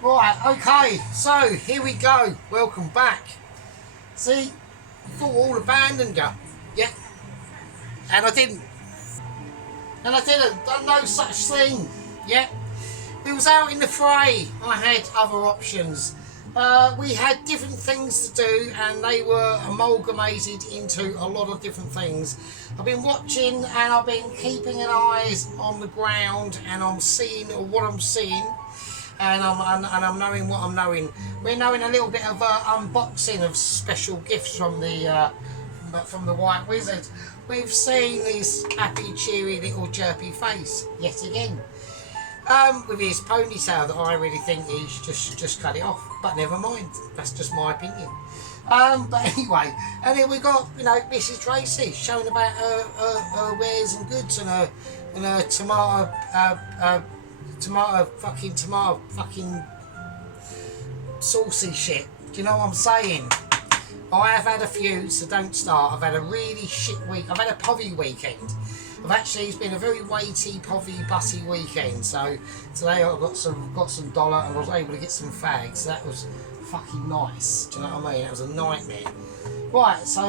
Right, okay, so here we go. Welcome back. See, you thought all abandoned you. Yeah, and I didn't. And I didn't. Done no such thing. Yeah, we was out in the fray. I had other options. We had different things to do, and they were amalgamated into a lot of different things. I've been watching, and I've been keeping an eyes on the ground, and I'm seeing what I'm seeing. And I'm knowing what I'm knowing. We're knowing a little bit of unboxing of special gifts from the White Wizard. We've seen his happy, cheery little chirpy face yet again, with his ponytail that I really think he's just cut it off. But never mind, that's just my opinion. But anyway, and then we got Mrs. Tracy showing about her wares and goods and her tomato fucking saucy shit. Do you know what I'm saying? I have had a few, so don't start. I've had a really shit week. I've had a povey weekend. It's been a very weighty, povey, bussy weekend. So today I got some dollar and I was able to get some fags. So that was fucking nice. Do you know what I mean? That was a nightmare. Right, so,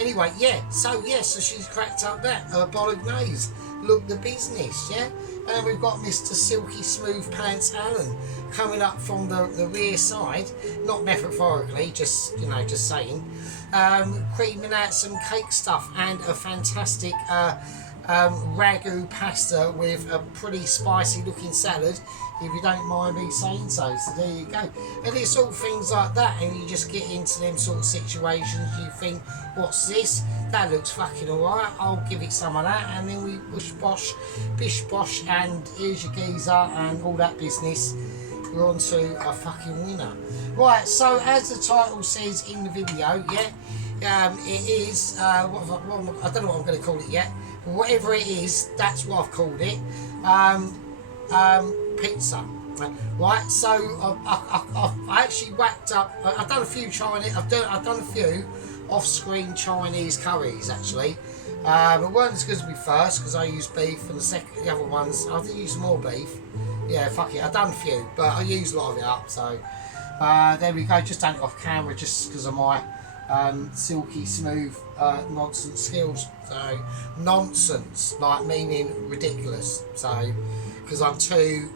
anyway, so she's cracked up that bolognese. Look, the business, yeah? And we've got Mr. Silky Smooth Pants Allen coming up from the rear side, not metaphorically, just saying, creaming out some cake stuff and a fantastic ragu pasta with a pretty spicy looking salad, if you don't mind me saying so. So there you go. And it's all things like that, and you just get into them sort of situations. You think, what's this? That looks fucking alright. I'll give it some of that, and then we bish bosh, and here's your geezer and all that business. We're on to a fucking winner. Right, so as the title says in the video, it is, I don't know what I'm going to call it yet, but whatever it is, that's what I've called it, pizza. Right, so I've actually whacked up, I've done a few Chinese, I've done a few off-screen Chinese curries actually. It weren't as good as my first because I used beef, and the other ones I did use more beef. Yeah, fuck it, I've done a few, but I used a lot of it up, so there we go. Just done it off camera just because of my silky smooth nonsense skills. So nonsense, like meaning ridiculous, so because I'm too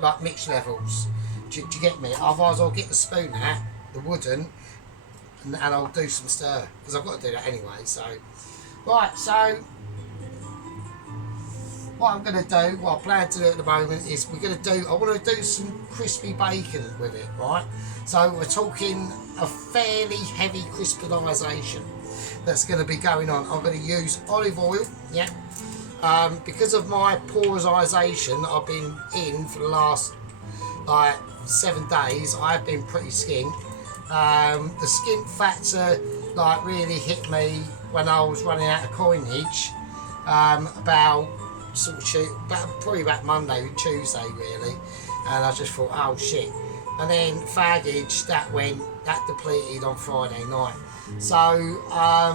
like mixed levels. Do you get me? Otherwise I'll get the spoon out, the wooden, and I'll do some stir because I've got to do that anyway. So right, so what I'm going to do, what I plan to do at the moment is I want to do some crispy bacon with it, right? So we're talking a fairly heavy crystallization that's going to be going on. I'm going to use olive oil, yeah. Because of my polarization I've been in for the last like 7 days, I've been pretty skint. The skint factor like really hit me when I was running out of coinage, probably about Monday, Tuesday really, and I just thought, oh shit. And then faggage that depleted on Friday night. So I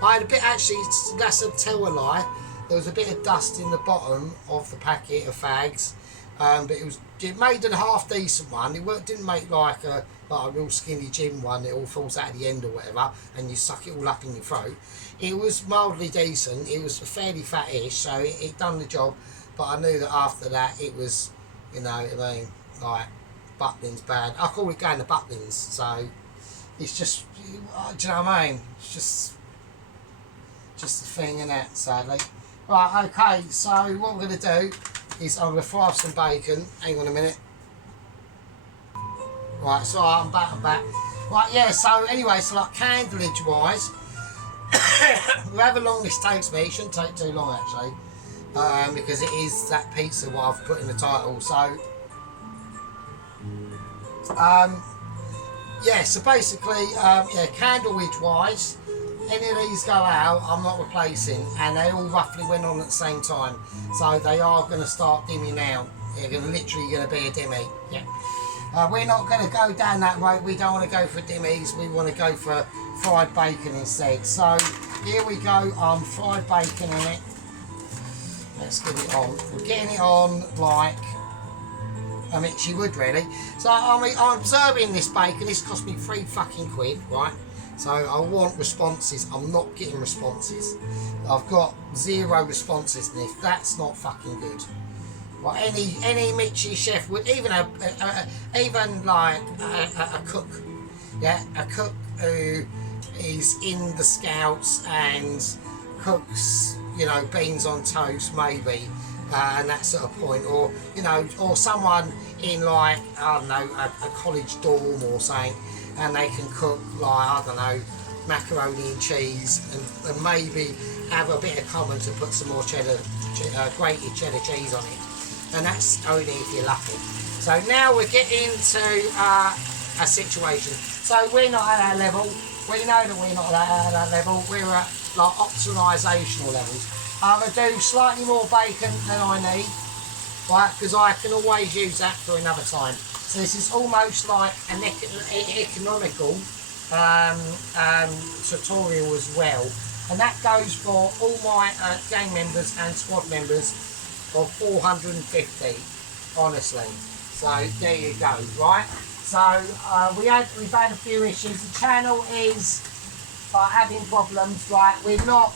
had a bit, actually, that's a tell a lie. There was a bit of dust in the bottom of the packet of fags, but it made a half decent one. It didn't make like a real skinny gin one. It all falls out at the end or whatever, and you suck it all up in your throat. It was mildly decent. It was fairly fattish, so it done the job. But I knew that after that it was, like Butlins bad. I call it going to Butlins. So it's just, do you know what I mean? It's just a thing, innit? Sadly. Right, okay. So what we're going to do is I'm going to fry up some bacon. Hang on a minute. Right, so I'm back. Right, yeah. So anyway, so like candleage wise. However long this takes me, it shouldn't take too long actually, because it is that pizza what I've put in the title. So so basically, candleage wise, any of these go out, I'm not replacing, and they all roughly went on at the same time, so they are going to start dimming out. They're literally going to be a dimmy. Yeah. We're not going to go down that road. We don't want to go for dimmies. We want to go for fried bacon instead. So here we go. Fried bacon in it. Let's get it on. We're getting it on like I mean, she would really. So I mean, I'm observing this bacon. This cost me £3 right? So I want responses. I'm not getting responses. I've got 0 responses, and if that's not fucking good, well, any Mitchie chef would, even even like a cook, yeah, a cook who is in the Scouts and cooks, you know, beans on toast maybe, and that sort of point, or you know, or someone in like, I don't know, a college dorm or something, and they can cook like, I don't know, macaroni and cheese, and maybe have a bit of common to put some more cheddar, grated cheddar cheese on it, and that's only if you're lucky. So now we're getting to a situation. So we're not at that level. We know that we're not at that level. We're at like optimisational levels. I'm going to do slightly more bacon than I need, right? Because I can always use that for another time. So this is almost like an economical tutorial as well, and that goes for all my gang members and squad members of 450, honestly. So there you go, right? So we've had a few issues. The channel is having problems, right? We're not.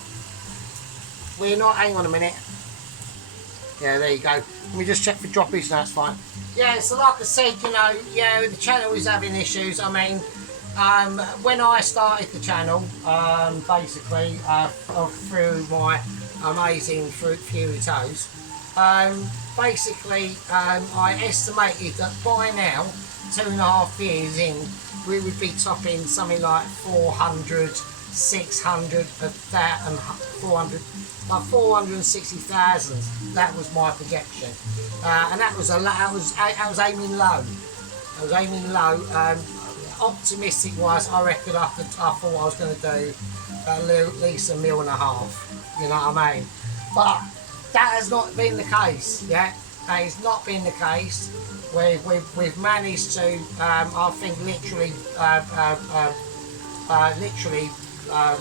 Hang on a minute. Yeah, there you go. Let me just check for droppies. That's fine. Yeah, so like I said, you know, yeah, the channel is having issues. I mean, when I started the channel, basically through my amazing Fruit Fury Toes, basically I estimated that by now, 2.5 years in, we would be topping something like 400, 600 of that, and 400, like 460,000. That was my projection, and that was I was aiming low. I was aiming low. Optimistic wise, I reckon I thought I was going to do at least 1.5 million. You know what I mean? But that has not been the case. Yeah, that has not been the case. We've managed to, I think, literally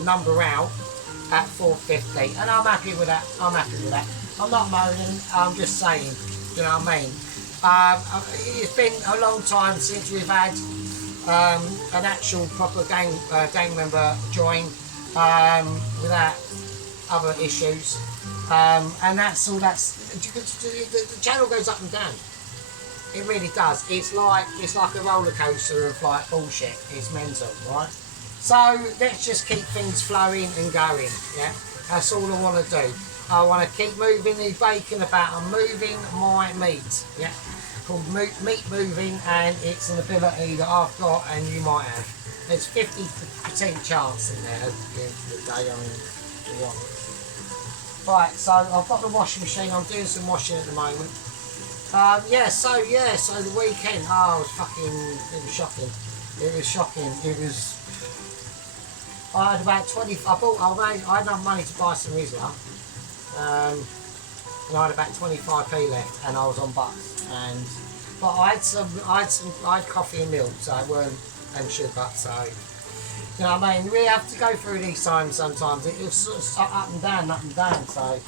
number out at 450, and I'm happy with that. I'm happy with that. I'm not moaning. I'm just saying. You know what I mean? It's been a long time since we've had an actual proper gang member join without other issues, and that's all. The channel goes up and down. It really does. It's like a roller coaster of like bullshit. It's mental, right? So let's just keep things flowing and going. Yeah, that's all I want to do. I want to keep moving the bacon about. I'm moving my meat. Yeah, called meat moving, and it's an ability that I've got, and you might have. There's 50% chance in there at the end of the day. I mean, to be honest. Right, so I've got the washing machine. I'm doing some washing at the moment. So the weekend, it was shocking. It was shocking. It was. I had about 20. I had enough money to buy some Rizla, and I had about 25p left, and I was on bus. But I had coffee and milk, so it weren't, and sugar. So you know what I mean. We have to go through these times sometimes. It's sort of up and down. So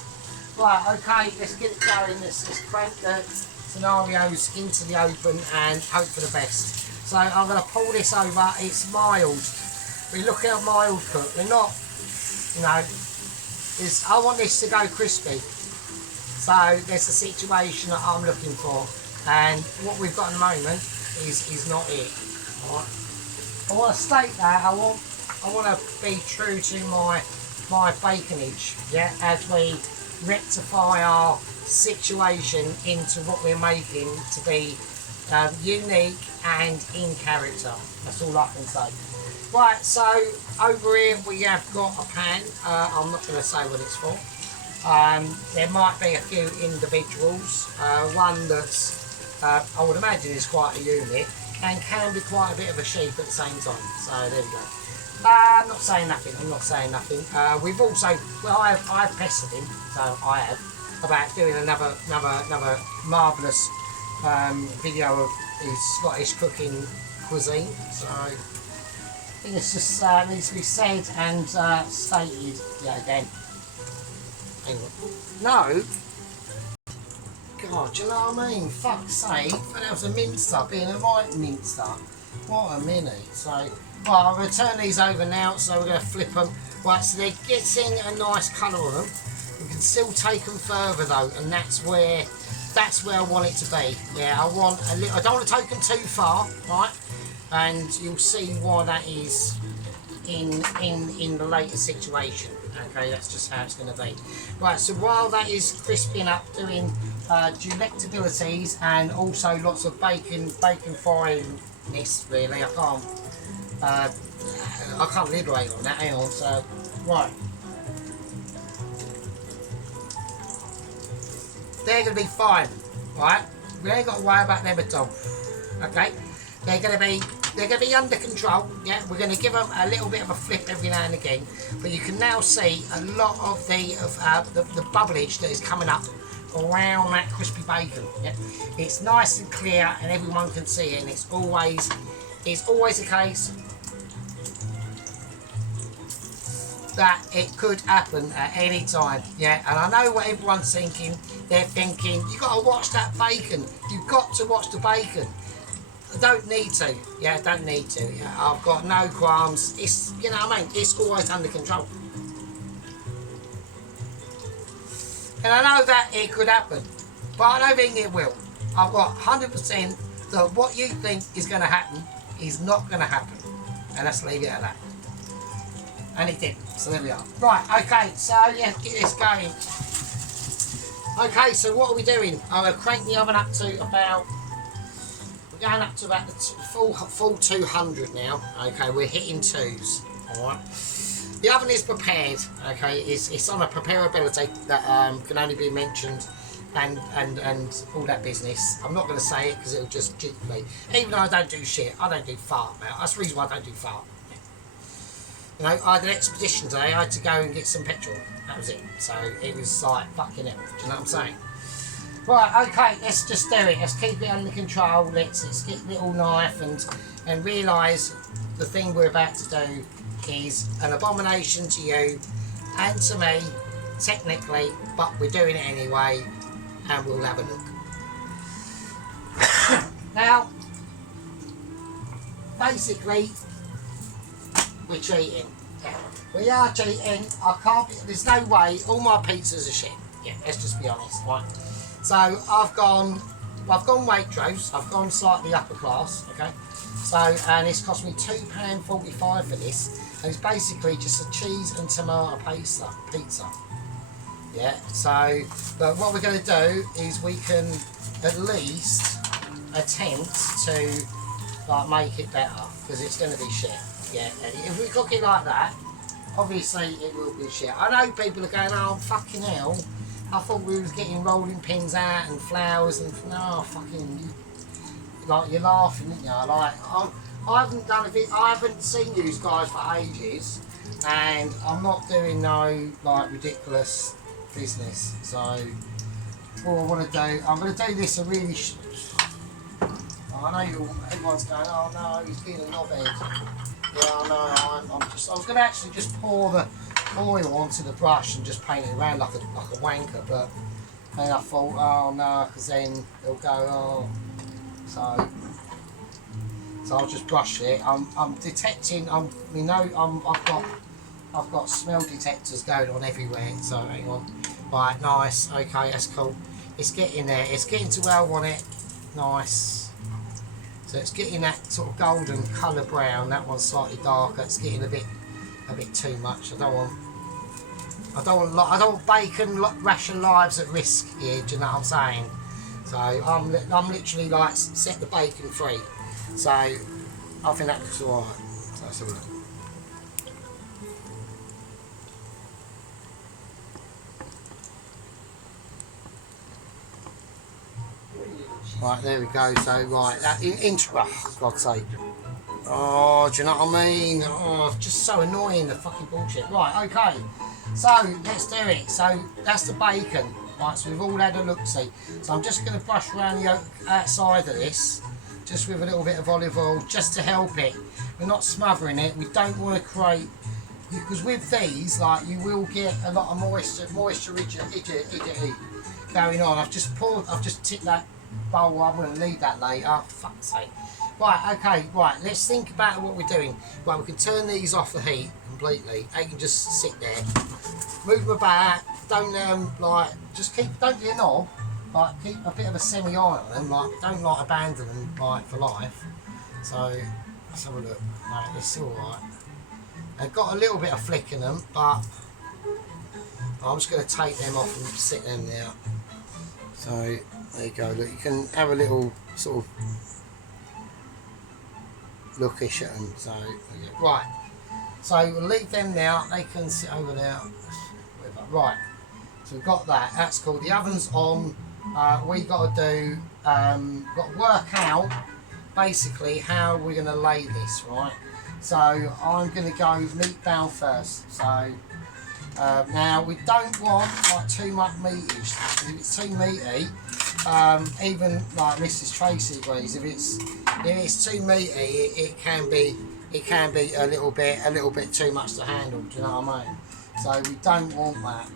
right, okay, let's get it going. Let's crank the scenarios into the open and hope for the best. So I'm going to pull this over. It's mild. We look how mild cook. We're not, you know. I want this to go crispy. So there's a situation that I'm looking for, and what we've got at the moment is not it. All right. I want to state that I want to be true to my baconage. Yeah, as we rectify our situation into what we're making to be unique and in character. That's all I can say. Right, so over here we have got a pan. I'm not going to say what it's for. There might be a few individuals. One that's I would imagine is quite a unit and can be quite a bit of a sheep at the same time. So there we go. I'm not saying nothing. We've also, I've pestered him, so I have, about doing another marvellous video of his Scottish cooking cuisine. So I think it's just needs to be said and stated yet again. Anyway, no. God, do you know what I mean? Fuck's sake, that was a mincer, being a right mincer. What a mini. So, right, I'm going to turn these over now, so we're going to flip them. Right, so they're getting a nice colour on them. We can still take them further though, and that's where I want it to be. Yeah, I want a little, I don't want to take them too far, right? And you'll see why that is in the later situation. Okay, that's just how it's going to be. Right, so while that is crisping up, doing delectabilities and also lots of bacon fryingness, really, I can't liberate on that. Hang on, so right, they're going to be fine, right? We ain't got to worry about them at all. Okay, they're going to be under control. Yeah, we're going to give them a little bit of a flip every now and again, but you can now see a lot of the bubblage that is coming up around that crispy bacon. Yeah, it's nice and clear, and everyone can see it. And it's always the case that it could happen at any time. Yeah, and I know what everyone's thinking. They're thinking, you got to watch that bacon. You've got to watch the bacon. I don't need to. Yeah, I don't need to. Yeah, I've got no qualms. It's, you know what I mean? It's always under control. And I know that it could happen, but I don't think it will. I've got 100% that what you think is going to happen is not going to happen. And let's leave it at that. And it didn't. So there we are. Right, okay, so yeah, get this going. Okay, so what are we doing? I'm going to crank the oven up to about, we're going up to about the full 200 now. Okay, we're hitting 2s. Alright. The oven is prepared. Okay, it's on a preparability that can only be mentioned and all that business. I'm not going to say it because it'll just jig me. Even though I don't do shit, I don't do fart now. That's the reason why I don't do fart. You know, I had an expedition today. I had to go and get some petrol. That was it. So it was like fucking hell. Do you know what I'm saying? Right, okay, let's just do it. Let's keep it under control. Let's get a little knife and realise the thing we're about to do is an abomination to you and to me, technically, but we're doing it anyway, and we'll have a look. Now, basically, we're cheating. We are cheating. I can't. There's no way. All my pizzas are shit. Yeah, let's just be honest, right? So I've gone Waitrose. I've gone slightly upper class. Okay. So and it's cost me £2.45 for this. And it's basically just a cheese and tomato pizza. Yeah. So, but what we're going to do is we can at least attempt to like make it better because it's going to be shit. Yeah, if we cook it like that, obviously it will be shit. I know people are going, oh fucking hell, I thought we was getting rolling pins out and flowers and no fucking, like you're laughing, aren't you? Like I haven't done a bit, I haven't seen you guys for ages, and I'm not doing no like ridiculous business. So what I want to do, I'm going to do this a really. I know everyone's going, oh no, he's being a knobhead. Yeah, I know. I was going to actually just pour the oil onto the brush and just paint it around like a wanker, but then I thought, oh no, because then it'll go, oh. So I'll just brush it. I'm detecting. I've got smell detectors going on everywhere. So hang on. Right, nice. Okay, that's cool. It's getting there. It's getting to where I want it. Nice. So it's getting that sort of golden colour brown. That one's slightly darker. It's getting a bit too much. I don't want bacon ration lives at risk here. Do you know what I'm saying? So I'm literally like set the bacon free. So I think that's alright. So let's have a look. Right, there we go. So, right, that oh, God's sake. Oh, do you know what I mean? Oh, just so annoying, the fucking bullshit. Right, okay. So, let's do it. So, that's the bacon. Right, so we've all had a look-see. So, I'm just going to brush around the outside of this, just with a little bit of olive oil, just to help it. We're not smothering it. We don't want to create because with these, like, you will get a lot of moisture going on. I've just tipped that bowl. I'm going to need that later. Fuck's sake. Right, okay, right. Let's think about what we're doing. Right, we can turn these off the heat completely. They can just sit there. Move them about. Don't like just don't be a knob. Like, keep a bit of a semi eye on them. Like, don't like abandon them like for life. So let's have a look. Right, it's all right. They've got a little bit of flick in them, but I'm just going to take them off and sit them there. So there you go. Look, you can have a little sort of lookish at them. So right. So we'll leave them now. They can sit over there. Right. So we've got that. That's cool. The oven's on. We got to do. Got to work out basically how we're going to lay this, right? So I'm going to go meat down first. So now we don't want like too much meatage. If it's too meaty, even like Mrs. Tracy agrees, if it's too meaty, it can be a little bit too much to handle. Do you know what I mean? So we don't want that.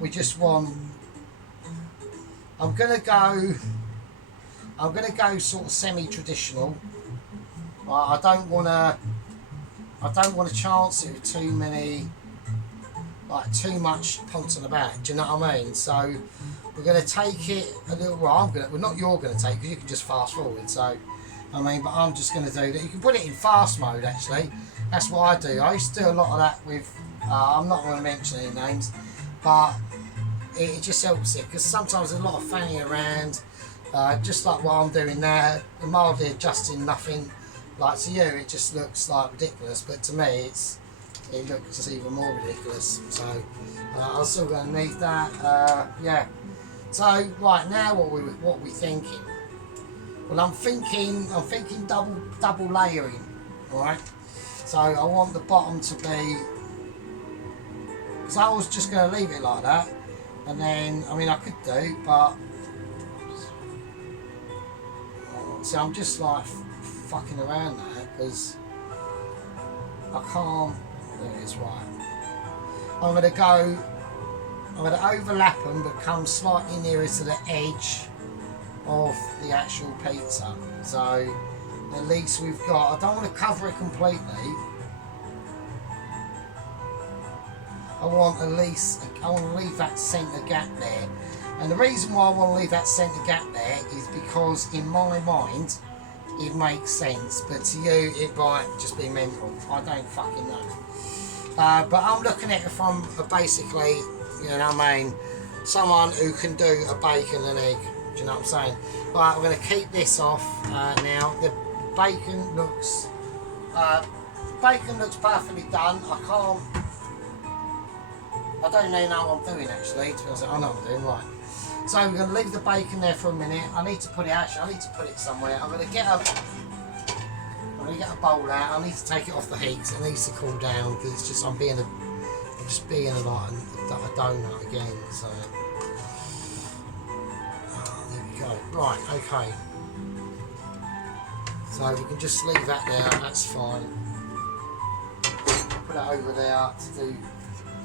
We just want. I'm gonna go sort of semi-traditional. I don't want to chance it with too much punting about. Do you know what I mean? So we're going to take it a little. Well, you're going to take, because you can just fast forward. So I mean, but I'm just going to do that. You can put it in fast mode. Actually, that's what I do. I used to do a lot of that with. I'm not going to mention any names, but it just helps it, because sometimes there's a lot of fanning around. Just like what I'm doing now, mildly adjusting nothing. Like to you, it just looks like ridiculous, but to me, it looks even more ridiculous. So I'm still going to need that. Yeah. So right now, what we thinking? Well, I'm thinking double layering. All right. So I want the bottom to be. Because I was just going to leave it like that, and then I mean I could do, but. So I'm just like fucking around there, because I can't. There it is, right. I'm going to overlap them, but come slightly nearer to the edge of the actual pizza. So at least we've got. I don't want to cover it completely. I want to leave that centre gap there. And the reason why I want to leave that centre gap there is because in my mind it makes sense, but to you it might just be mental. I don't fucking know. But I'm looking at it from basically, you know what I mean, someone who can do a bacon and egg. Do you know what I'm saying? Right, I'm going to keep this off now. The bacon looks perfectly done. I don't even know what I'm doing actually. To be honest, I know what I'm doing, right. So we're going to leave the bacon there for a minute. I need to put it somewhere. I'm going to get a bowl out. I need to take it off the heat, because it needs to cool down, because it's just I'm just being a donut again. So there we go. Right, okay. So we can just leave that there. That's fine. Put it over there to do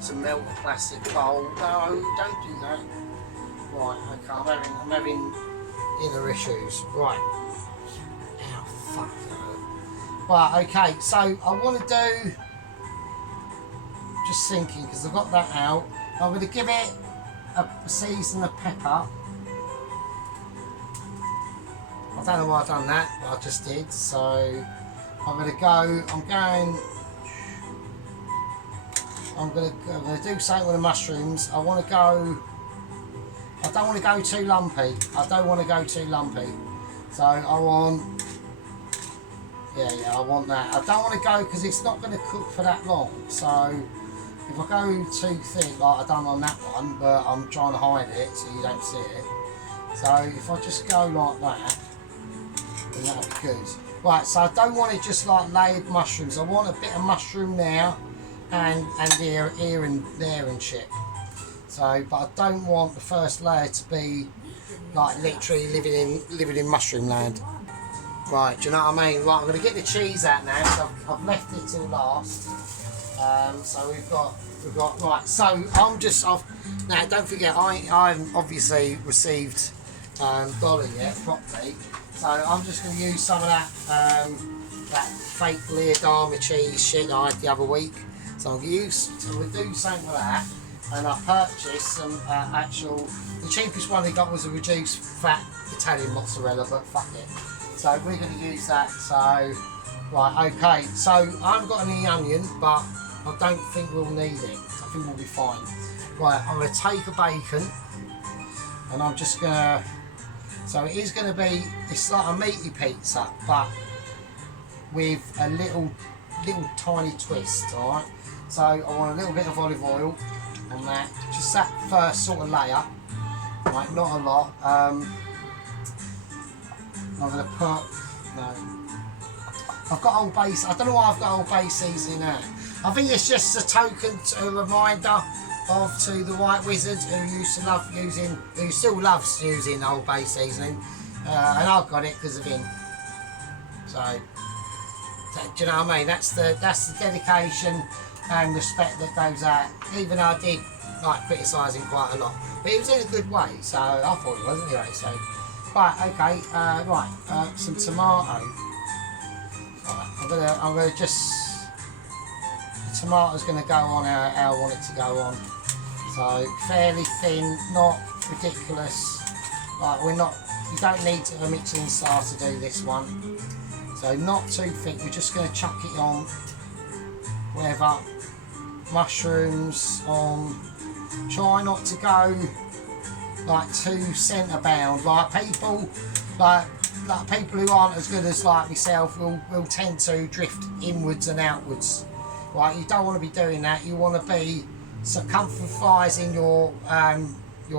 some melted plastic bowl. No, don't do that. Right, okay, I'm having inner issues. Right. Ow, fuck no. Right, okay, so I want to do, just thinking, because I've got that out, I'm going to give it a season of pepper. I don't know why I've done that, but I just did. So I'm going to do something with the mushrooms. I don't want to go too lumpy. So I want that. I don't want to go, because it's not going to cook for that long. So if I go too thick, like I've done on that one, but I'm trying to hide it so you don't see it. So if I just go like that, then that'll be good. Right, so I don't want it just like layered mushrooms. I want a bit of mushroom there and here and there and shit. So, but I don't want the first layer to be like literally living in mushroom land. Right, do you know what I mean? Right, I'm going to get the cheese out now, so I've left it till last. So we've got, right, so now don't forget, I haven't obviously received dollar yet, properly. So I'm just going to use some of that fake Leerdama cheese shit I had the other week. So I'm going to do something with that. And I purchased some the cheapest one they got was a reduced fat Italian mozzarella, but fuck it. So we're going to use that. So, right, okay. So I haven't got any onion, but I don't think we'll need it. I think we'll be fine. Right, I'm going to take a bacon, and I'm just going to, so it is going to be, it's like a meaty pizza, but with a little tiny twist, alright? So I want a little bit of olive oil on that, just that first sort of layer, right, not a lot. I'm going to put, no, I've got Old Bay, I don't know why I've got Old Bay seasoning there. I think it's just a token, a reminder to the White Wizard who used to love using, who still loves using Old Bay seasoning, and I've got it because of him. So, do you know what I mean? That's the dedication and respect that goes out, even though I did like criticise him quite a lot, but he was in a good way, so I thought he was anyway. So, right, okay, some tomato. Right, I'm gonna just, the tomato's gonna go on how I want it to go on. So fairly thin, not ridiculous. Like you don't need a Michelin star to do this one. So not too thick. We're just gonna chuck it on. Whatever. Mushrooms on. Try not to go like too centre bound. Like people who aren't as good as like myself will tend to drift inwards and outwards. Right, you don't want to be doing that. You want to be circumferencing your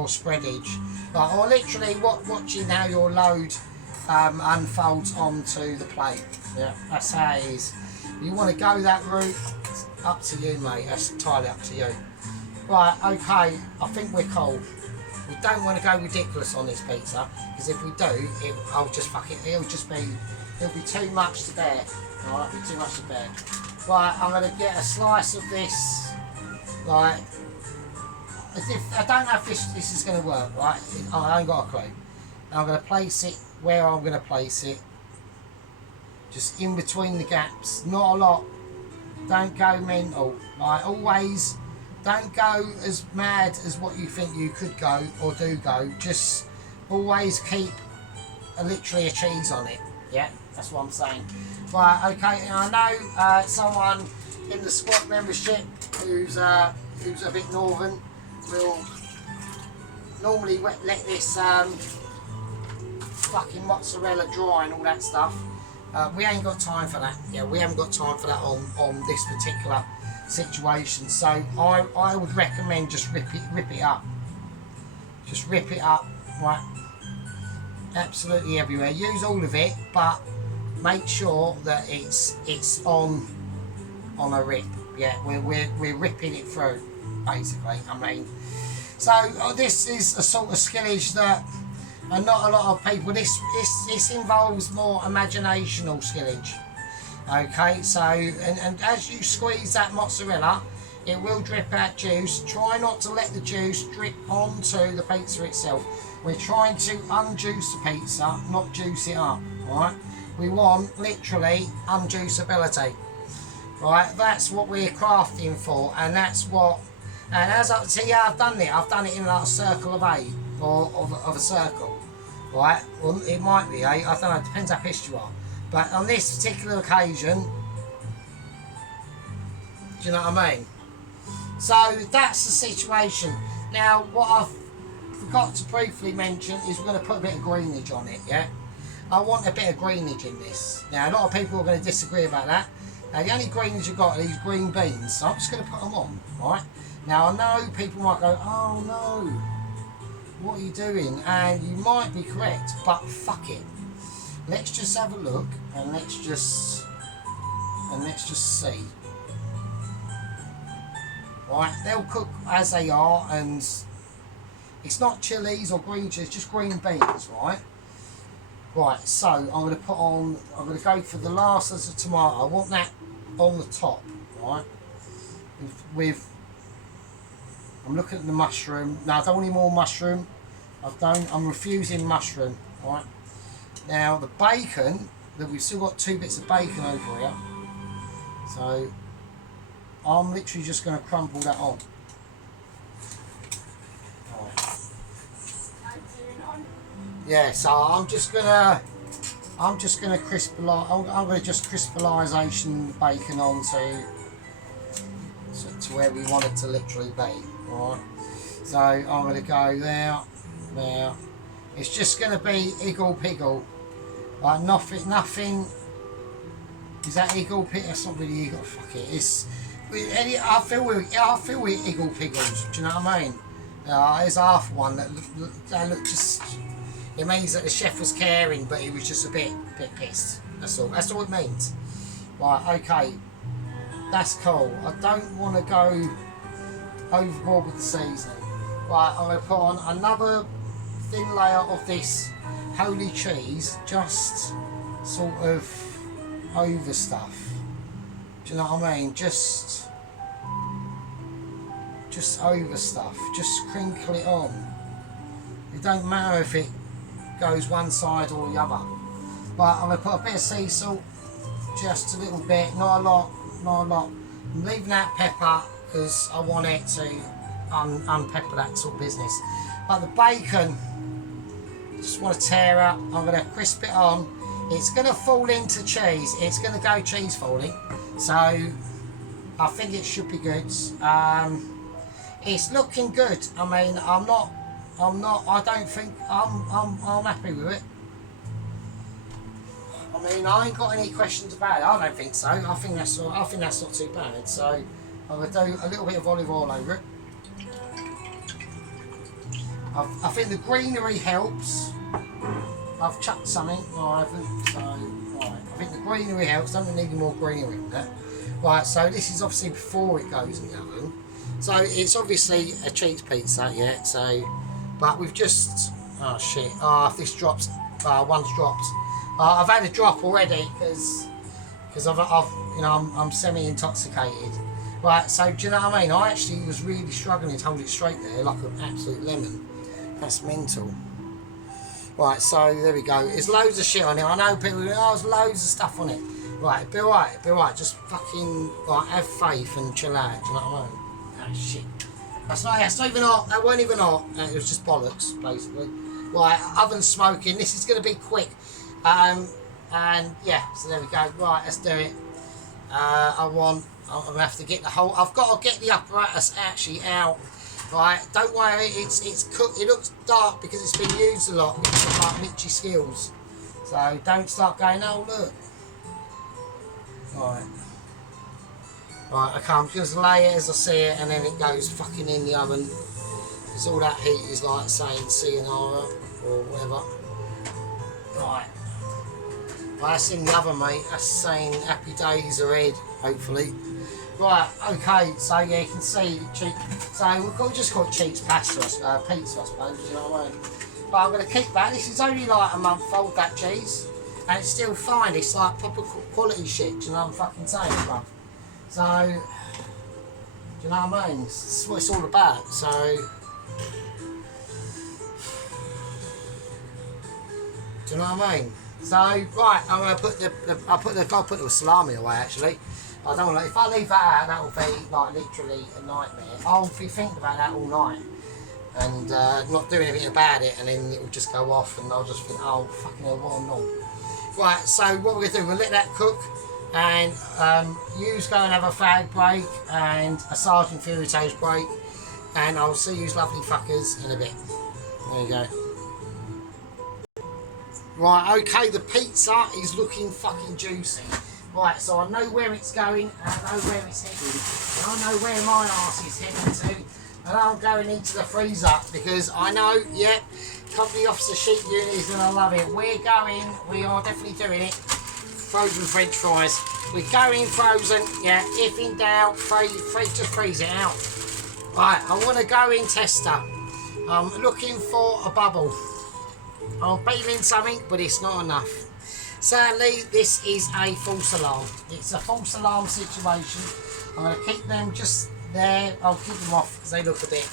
spreadage. Like, or literally watching how your load unfolds onto the plate. Yeah, that's how it is. You want to go that route, up to you, mate. That's entirely up to you. Right, okay, I think we're cool. We don't want to go ridiculous on this pizza, because if we do, it'll be too much to bear. Alright, it'll be too much to bear. Right, I'm going to get a slice of this, like, I don't know if this is going to work, right? I ain't got a clue. I'm going to place it where I'm going to place it. Just in between the gaps, not a lot. Don't go mental. Like, always, don't go as mad as what you think you could go or do go. Just always keep literally a cheese on it. Yeah, that's what I'm saying. Right, okay, and I know someone in the squad membership who's a bit northern will normally let this fucking mozzarella dry and all that stuff. We ain't got time for that. Yeah, we haven't got time for that on this particular situation. So I would recommend just rip it up. Just rip it up, right? Absolutely everywhere. Use all of it, but make sure that it's on a rip. Yeah, we're ripping it through, basically. I mean, so this is a sort of skillage that, and not a lot of people. This involves more imaginational skillage. Okay, so and as you squeeze that mozzarella, it will drip out juice. Try not to let the juice drip onto the pizza itself. We're trying to unjuice the pizza, not juice it up. Right? We want literally unjuiceability. Right? That's what we're crafting for, and that's what. And as I see, yeah, I've done it. I've done it in like a circle of 8 or of a circle. Right? Well, it might be 8. I don't know. It depends how pissed you are. But on this particular occasion, do you know what I mean? So that's the situation. Now, what I've forgot to briefly mention is we're going to put a bit of greenage on it, yeah? I want a bit of greenage in this. Now, a lot of people are going to disagree about that. Now, the only greenage you've got are these green beans, so I'm just going to put them on, right? Now, I know people might go, oh no, what are you doing? And you might be correct, but fuck it. Let's just have a look, and let's just see. Right, they'll cook as they are, and it's not chilies or green chilies, just green beans, right? Right, so I'm going to go for the last as a tomato. I want that on the top, right? I'm looking at the mushroom. No, I don't want any more mushroom. I'm refusing mushroom, right? Now, the bacon, we've still got 2 bits of bacon over here. So, I'm literally just going to crumble that on. Yeah, so I'm just gonna crystallise. I'm gonna just crystallization the bacon onto to where we want it to literally be. Right. So I'm gonna go there. It's just gonna be iggle piggle. Like nothing. Is that iggle pig? That's not really iggle. Fuck it. I feel we're iggle piggles. Do you know what I mean? There's half one that look just. It means that the chef was caring, but he was just a bit pissed. That's all. That's all it means. Right, okay. That's cool. I don't want to go overboard with the seasoning. Right, I'm going to put on another thin layer of this holy cheese, just sort of over stuff. Do you know what I mean? Just over stuff. Just crinkle it on. It don't matter if it goes one side or the other. But I'm going to put a bit of sea salt, just a little bit, not a lot. I'm leaving that pepper because I want it to unpepper that sort of business. But the bacon, just want to tear up. I'm going to crisp it on. It's going to fall into cheese. It's going to go cheese falling. So I think it should be good. It's looking good. I mean, I don't think I'm happy with it. I mean, I ain't got any questions about it. I don't think so. I think that's not too bad. So I'm gonna do a little bit of olive oil over it. I think the greenery helps. I've chucked something. No, I haven't. So right, I think the greenery helps. Don't need any more greenery in that. Right. So this is obviously before it goes in the oven. So it's obviously a cheese pizza, yeah. So. But we've just, oh shit, if this drops, one's dropped. I've had a drop already because I'm semi-intoxicated. Right, so do you know what I mean? I actually was really struggling to hold it straight there like an absolute lemon. That's mental. Right, so there we go. There's loads of shit on it. I know people, there's loads of stuff on it. Right, it'll be alright, Just fucking, have faith and chill out, do you know what I mean? Oh shit. That's not even hot. That weren't even hot. It was just bollocks, basically. Right, oven smoking. This is going to be quick. And yeah, so there we go. Right, let's do it. I'm going to have to get the whole. I've got to get the apparatus actually out. Right, don't worry. It's cooked. It looks dark because it's been used a lot because of like Mitchy skills. So don't start going. Oh look. Right. Right, okay, I'm just lay it as I see it and then it goes fucking in the oven. Because all that heat is like saying sayonara or whatever. Right. Well, that's in the oven, mate. That's saying happy days are ahead, hopefully. Right, okay, so yeah, you can see cheap. So we'll just call it cheap pasta, pizza, I suppose, you know what I mean? But I'm going to keep that. This is only like a month old, that cheese. And it's still fine. It's like proper quality shit, do you know what I'm fucking saying, bro? So, do you know what I mean? It's what it's all about. So, do you know what I mean? So, right, I'm gonna put I'll put the salami away. Actually, I don't want to. If I leave that out, that will be like literally a nightmare. I'll be thinking about that all night and not doing anything about it, and then it will just go off, and I'll just think, oh fucking hell, what am I on? Right. So what we're gonna do? We'll let that cook. And yous go and have a fag break and a Sergeant Fury toast break, and I'll see yous lovely fuckers in a bit. There you go. Right, okay, the pizza is looking fucking juicy. Right, so I know where it's going and I know where it's heading. And I know where my arse is heading to. And I'm going into the freezer because I know, yeah, Company Officer Sheep Unit is going to love it. We are definitely doing it. Frozen French fries. We're going frozen, yeah, if in doubt, just freeze it out. Right, I want to go in tester. I'm looking for a bubble. I'm feeling something, but it's not enough. Sadly, this is a false alarm. It's a false alarm situation. I'm going to keep them just there. I'll keep them off because they look a bit,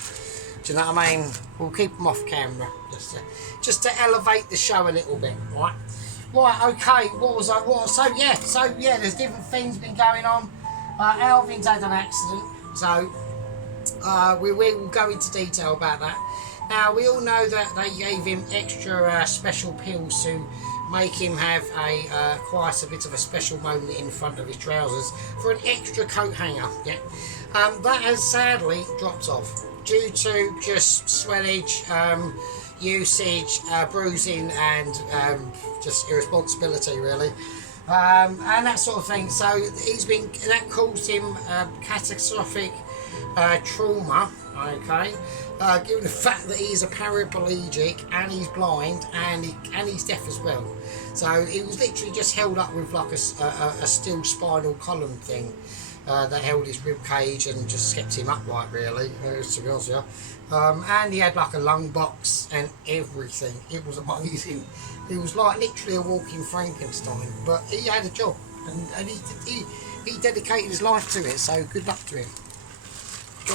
do you know what I mean? We'll keep them off camera just to elevate the show a little bit, right? Right, okay, so yeah, there's different things been going on. Alvin's had an accident, so we will go into detail about that. Now, we all know that they gave him extra special pills to make him have a quite a bit of a special moment in front of his trousers for an extra coat hanger. Yeah, that has sadly dropped off due to just swellage, usage, bruising, and just irresponsibility, really. And that sort of thing. So that caused him catastrophic trauma. Okay, given the fact that he's a paraplegic and he's blind and he's deaf as well. So he was literally just held up with like a steel spinal column thing that held his rib cage and just kept him upright, really, to be honest with you. And he had like a lung box and everything. It was amazing. He was like literally a walking Frankenstein, but he had a job and he dedicated his life to it, so good luck to him.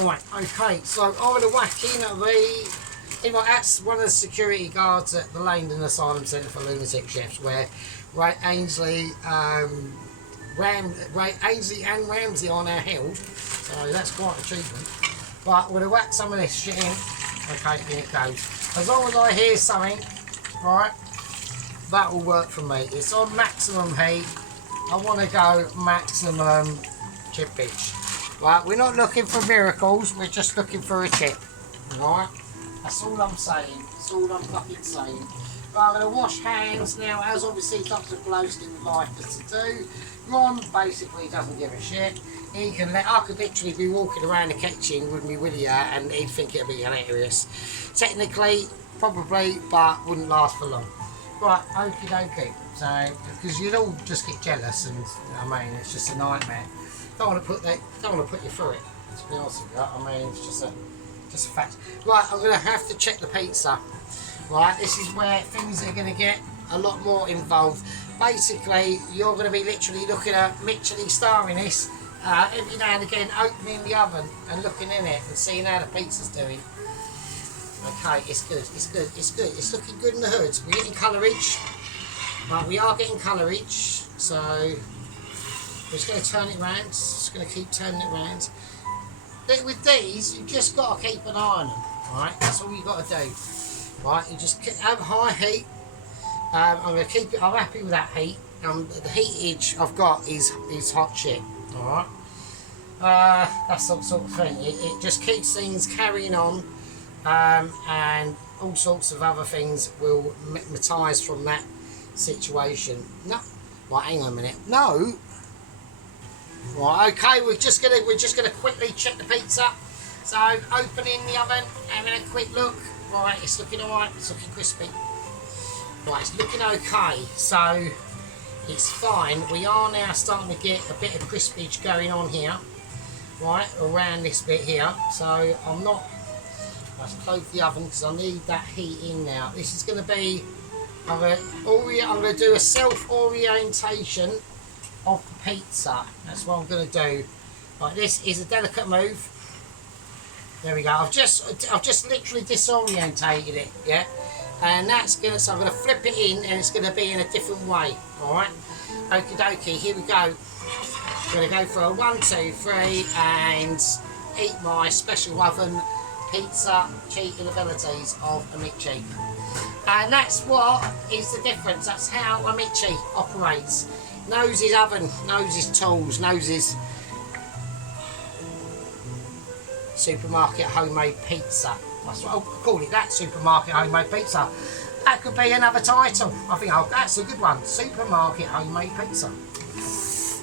Right, okay, so I'm going to whack in that's one of the security guards at the Langdon Asylum Centre for Lunatic Chefs, where Ray Ainsley and Ramsey are now held, so that's quite an achievement. But we're going to whack some of this shit in. Okay, here it goes. As long as I hear something, right, that will work for me. It's on maximum heat. I want to go maximum chippage. Right, we're not looking for miracles, we're just looking for a chip. Right? That's all I'm saying. That's all I'm fucking saying. Right, I'm going to wash hands now, as obviously Dr. Pelosi would like us to do. Ron basically doesn't give a shit. I could literally be walking around the kitchen with me Willie and he'd think it'd be hilarious. Technically, probably, but wouldn't last for long. Right, okie dokie. So, because you'd all just get jealous and, I mean, it's just a nightmare. Don't want to put you through it, to be honest with you. I mean, it's just a fact. Right, I'm going to have to check the pizza. Right, this is where things are going to get a lot more involved. Basically, you're going to be literally looking at Michelin starring this every now and again, opening the oven and looking in it and seeing how the pizza's doing. Okay, it's good, it's good, it's good. It's looking good in the hood. We're getting colourage. Right, we are getting colourage, so we're just going to turn it round. Just going to keep turning it round. With these, you've just got to keep an eye on them. Right, that's all you got to do. Right, you just have high heat. I'm going to keep it. I'm happy with that heat. The heatage I've got is hot shit. All right, that's that sort of thing. It just keeps things carrying on, and all sorts of other things will materialise from that situation. No, right, hang on a minute. No. Right, okay, we're just gonna quickly check the pizza. So opening the oven, having a quick look. Right, it's looking alright, it's looking crispy. Right, it's looking okay, so it's fine. We are now starting to get a bit of crispage going on here. Right, around this bit here. So let's close the oven because I need that heat in now. This is gonna be I'm gonna do a self-orientation of the pizza. That's what I'm going to do. Right, this is a delicate move. There we go. I've just literally disorientated it, yeah. And that's gonna. So I'm going to flip it in, and it's going to be in a different way. All right. Okie dokie. Here we go. I'm going to go for a 1, 2, 3, and eat my special oven pizza cheating abilities of Amici. And that's what is the difference. That's how Amici operates. Knows his oven, knows his tools, knows his supermarket homemade pizza. That's what I'll call it, that supermarket homemade pizza. That could be another title. I think that's a good one. Supermarket homemade pizza.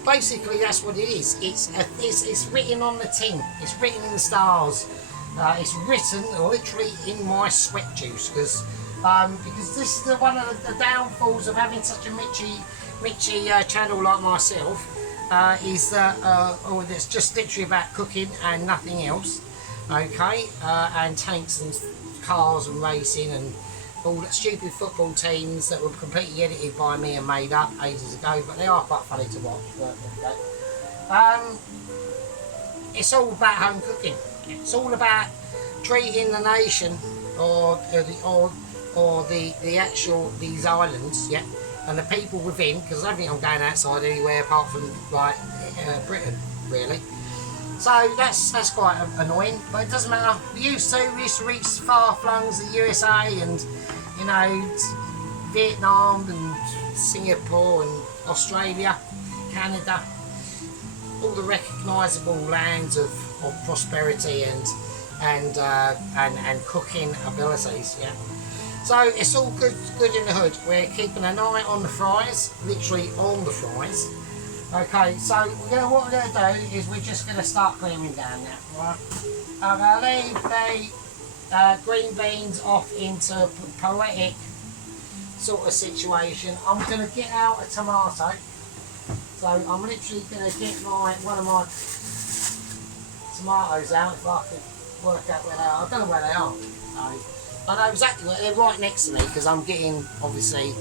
Basically, that's what it is. It's written on the tin. It's written in the stars. It's written literally in my sweat juice because this is one of the downfalls of having such a Mitchy channel like myself, is that it's just literally about cooking and nothing else. Okay, and tanks and cars and racing and all the stupid football teams that were completely edited by me and made up ages ago, but they are quite funny to watch. But there we go. It's all about home cooking. It's all about treating the nation or the actual these islands, yeah, and the people within. Because I don't think I'm going outside anywhere apart from like Britain, really. So that's quite annoying, but it doesn't matter. We used to reach as far flung as the USA and, you know, Vietnam and Singapore and Australia, Canada, all the recognisable lands of prosperity and cooking abilities. Yeah. So it's all good in the hood. We're keeping an eye on the fries, literally on the fries. Okay, so what we're going to do is we're just going to start clearing down now, right? I'm going to leave the green beans off into a poetic sort of situation. I'm going to get out a tomato. So I'm literally going to get one of my tomatoes out if I could work out where they are. I don't know where they are. So I know exactly where they're, right next to me because I'm getting, obviously,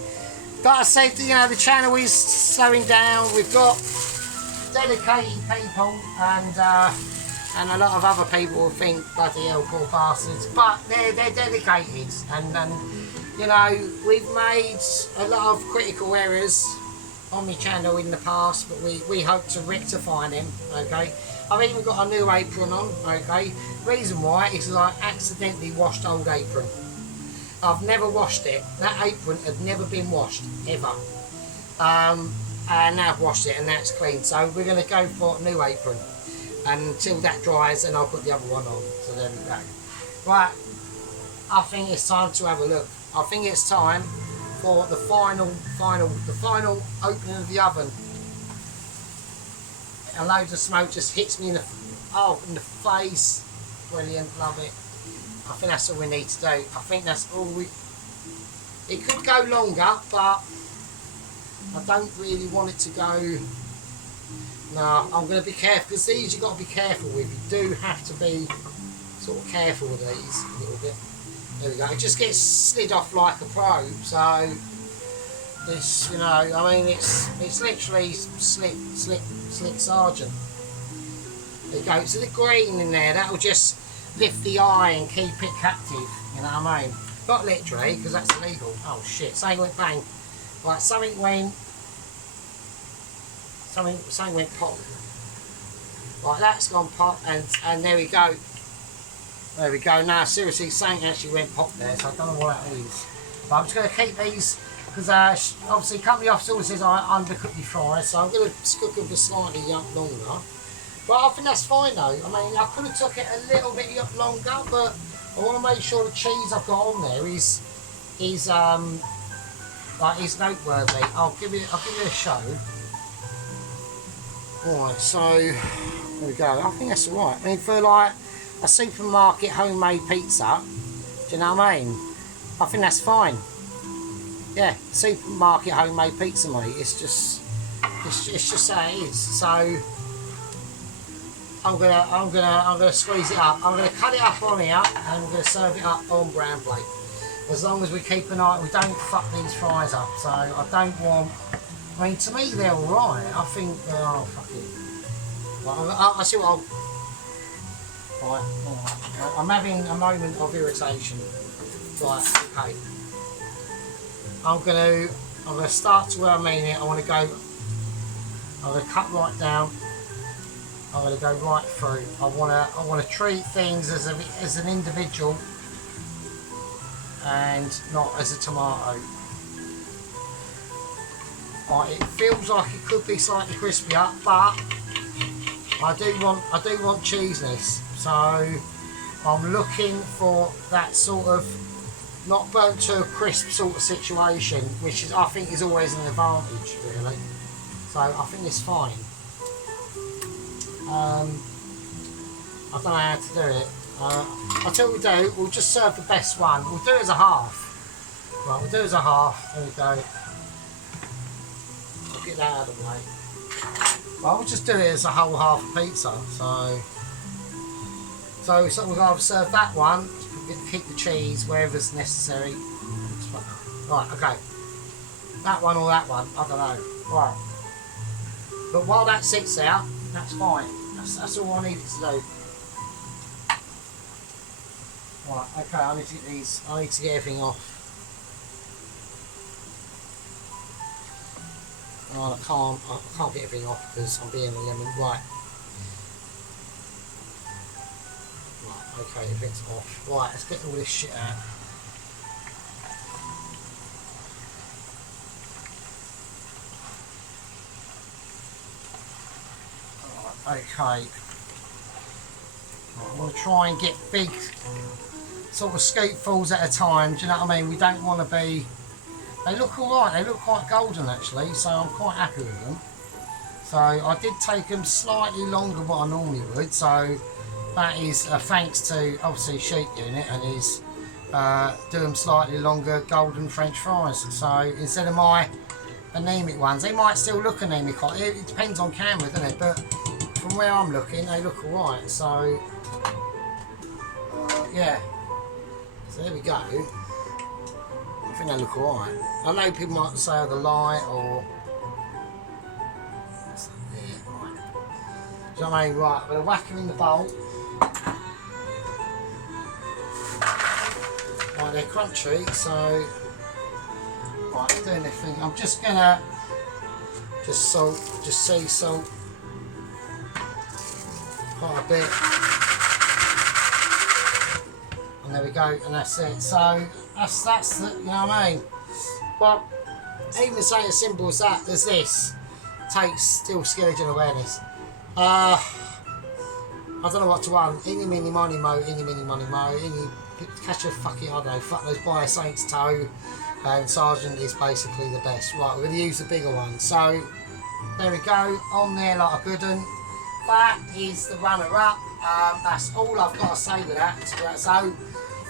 like I said, you know, the channel is slowing down. We've got dedicated people and a lot of other people will think, bloody hell, poor bastards. But they're dedicated and you know, we've made a lot of critical errors on my channel in the past, but we hope to rectify them, okay? I've even got a new apron on, okay? Reason why is because I accidentally washed old apron. I've never washed it. That apron had never been washed, ever. And now I've washed it and now it's clean. So we're going to go for a new apron. And until that dries, then I'll put the other one on. So there we go. Right, I think it's time to have a look. I think it's time for the final opening of the oven. A load of smoke just hits me in the face. Brilliant, love it. I think that's all we need to do. I think that's all we... It could go longer, but I don't really want it to go... No, I'm going to be careful, because these you've got to be careful with. You do have to be sort of careful with these a little bit. There we go. It just gets slid off like a probe, so... This, you know, I mean, it's literally slick sergeant. There you go. So the green in there, that'll just lift the eye and keep it captive, you know what I mean? Not literally, because that's illegal. Oh shit, something went bang. Right, something went pop. Right, that's gone pop, and there we go. There we go. Now, seriously, something actually went pop there, so I don't know what that is. But I'm just going to keep these, because obviously company office always says I undercook your fries, so I'm going to cook them for slightly longer. But I think that's fine though. I mean, I could have took it a little bit longer, but I want to make sure the cheese I've got on there is noteworthy. I'll give it a show. Right, so there we go. I think that's alright. I mean, for like a supermarket homemade pizza, do you know what I mean? I think that's fine. Yeah, supermarket homemade pizza, mate. It's just how it is. So I'm gonna squeeze it up. I'm gonna cut it up on here and I'm gonna serve it up on brown plate. As long as we keep an eye, we don't fuck these fries up. So I don't want. I mean, to me they're alright. I think oh fuck it. Right, I see what I'll. Right, I'm having a moment of irritation. Right, okay. I'm gonna start to where I mean it. I'm gonna cut right down. I'm going to go right through. I want to treat things as an individual and not as a tomato. Right, it feels like it could be slightly crispier, but I do want cheesiness. So I'm looking for that sort of not burnt to a crisp sort of situation, which I think is always an advantage, really. So I think it's fine. I don't know how to do it. I'll tell you what we'll do. We'll just serve the best one. We'll do it as a half. Right, we'll do it as a half. There we go. I'll get that out of the way. Well, we'll just do it as a whole half pizza. So we'll either serve that one, keep the cheese wherever's necessary. Right, okay. That one or that one, I don't know. Right. But while that sits there, that's fine. That's all I needed to do. Right, okay, I need to get these, I need to get everything off. Oh, I can't get everything off because I'm being a lemon. Right. Right, okay, everything's off. Right, let's get all this shit out. Okay, I'm going to try and get big sort of scoopfuls at a time, do you know what I mean? We don't want to be, they look alright, they look quite golden actually, so I'm quite happy with them. So I did take them slightly longer than what I normally would, so that is thanks to obviously Sheep Unit and his doing slightly longer golden French fries. So instead of my anemic ones, they might still look anemic, it depends on camera, doesn't it? But from where I'm looking, they look alright, so yeah. So there we go. I think they look alright. I know people might say oh, the light or yeah, right. Do you know what I mean? Right, I'm going to whack them in the bowl. Right, they're crunchy, so right, I'm doing everything. I'm just gonna just salt, just sea salt quite a bit. And there we go, and that's it. So that's the, you know what I mean? But even something as simple as that, there's this. Takes still skeleton awareness. I don't know what to run. Any mini money mo, any mini money mo, any catch a fucking, I don't know, fuck those by a Saint's toe. And Sergeant is basically the best. Right, we're going to use the bigger one. So there we go, on there like a good one. That is the runner-up. That's all I've got to say with that. So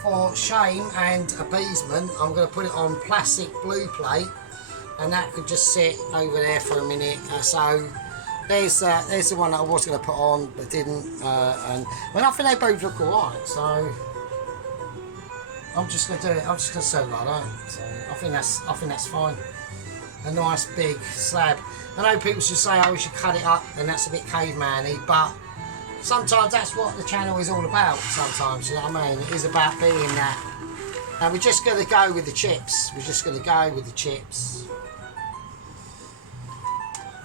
for shame and appeasement, I'm going to put it on plastic blue plate, and that could just sit over there for a minute. So there's the one that I was going to put on but didn't. And I think they both look alright. So I'm just going to do it. I'm just going to sell it like that. So I think that's fine. A nice big slab. I know people should say, oh, we should cut it up, and that's a bit caveman-y, but sometimes that's what the channel is all about. Sometimes, you know what I mean? It is about being that. And we're just going to go with the chips. We're just going to go with the chips.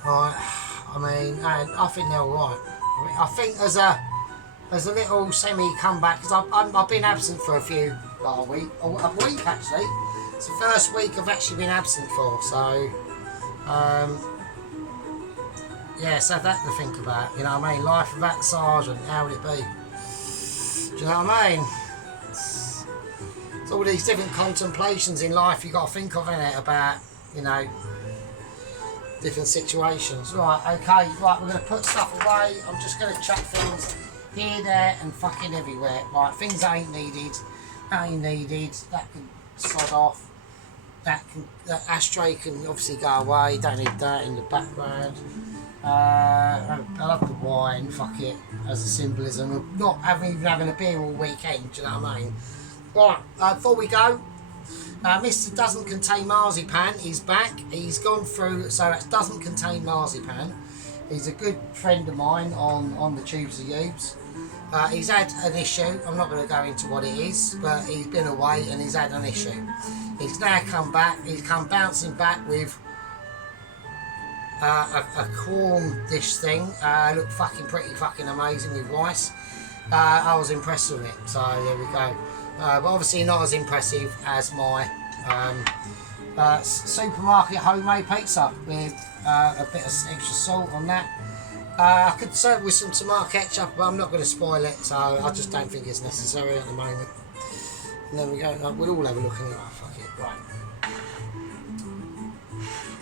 Right. I mean, and I think they're all right. I think as a little semi comeback, because I've been absent for a week actually. It's the first week I've actually been absent for, so yeah, so that to think about, you know what I mean? Life without the Sergeant, how would it be? Do you know what I mean? It's all these different contemplations in life you got to think of, innit, about, you know, different situations. Right, okay, right, we're going to put stuff away. I'm just going to chuck things here, there, and fucking everywhere. Right, things that ain't needed, that can sod off. That ashtray can obviously go away, don't need that in the background. I love the wine, fuck it, as a symbolism of not even having a beer all weekend, do you know what I mean? Right, before we go, Mr. Doesn't Contain Marzipan is back. He's gone through, so that Doesn't Contain Marzipan. He's a good friend of mine on the Tubes of Ubes. He's had an issue. I'm not going to go into what it is, but he's been away and he's had an issue. He's now come back. He's come bouncing back with a corn dish thing. Looked pretty fucking amazing with rice. I was impressed with it. So there we go. But obviously not as impressive as my supermarket homemade pizza with a bit of extra salt on that. I could serve with some tomato ketchup, but I'm not going to spoil it, so I just don't think it's necessary at the moment. And there we go. We'll all have a look at it. Oh, fuck it. Right. I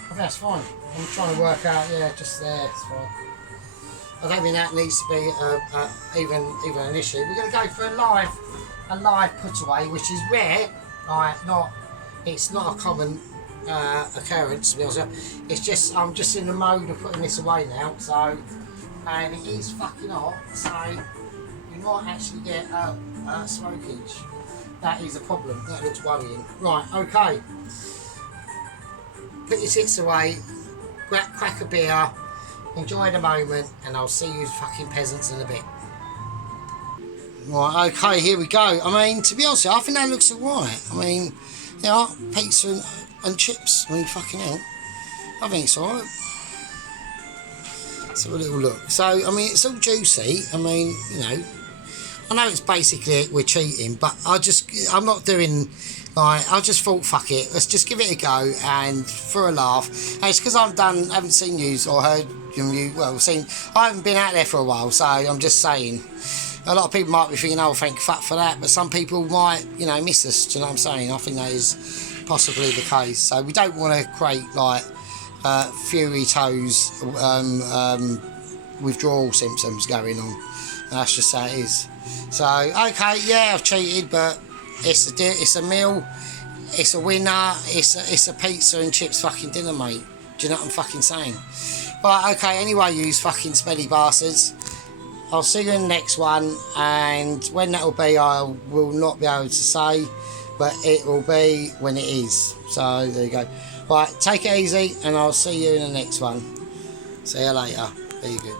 think that's fine. I'm trying to work out. Yeah, just there. It's fine. I don't think that needs to be even an issue. We're going to go for a live put away, which is rare. It's not a common occurrence, to be honest with you. It's just I'm just in the mode of putting this away now. So, and it is fucking hot, so you might actually get smokage. That is a problem. That looks worrying. Right, okay. Put your tits away, crack a beer, enjoy the moment, and I'll see you fucking peasants in a bit. Right, okay, here we go. I mean, to be honest, I think that looks alright. I mean, you know, pizza and chips. I mean, fucking hell. I think it's alright. Let's have a little look. So, I mean, it's all juicy. I mean, you know, I know it's basically we're cheating, but I'm not doing, like, I just thought, fuck it, let's just give it a go and for a laugh. And it's because haven't seen you or heard you, well, I haven't been out there for a while, so I'm just saying. A lot of people might be thinking, oh, thank fuck for that, but some people might, you know, miss us, do you know what I'm saying? I think that is possibly the case. So we don't want to create, like, Fury Toes withdrawal symptoms going on. That's just how it is. So, okay, yeah, I've cheated, but it's a meal, it's a winner, it's a pizza and chips fucking dinner, mate. Do you know what I'm fucking saying? Right, okay, anyway, you fucking smelly bastards. I'll see you in the next one, and when that will be, I will not be able to say, but it will be when it is. So, there you go. Right, take it easy, and I'll see you in the next one. See you later. Be good.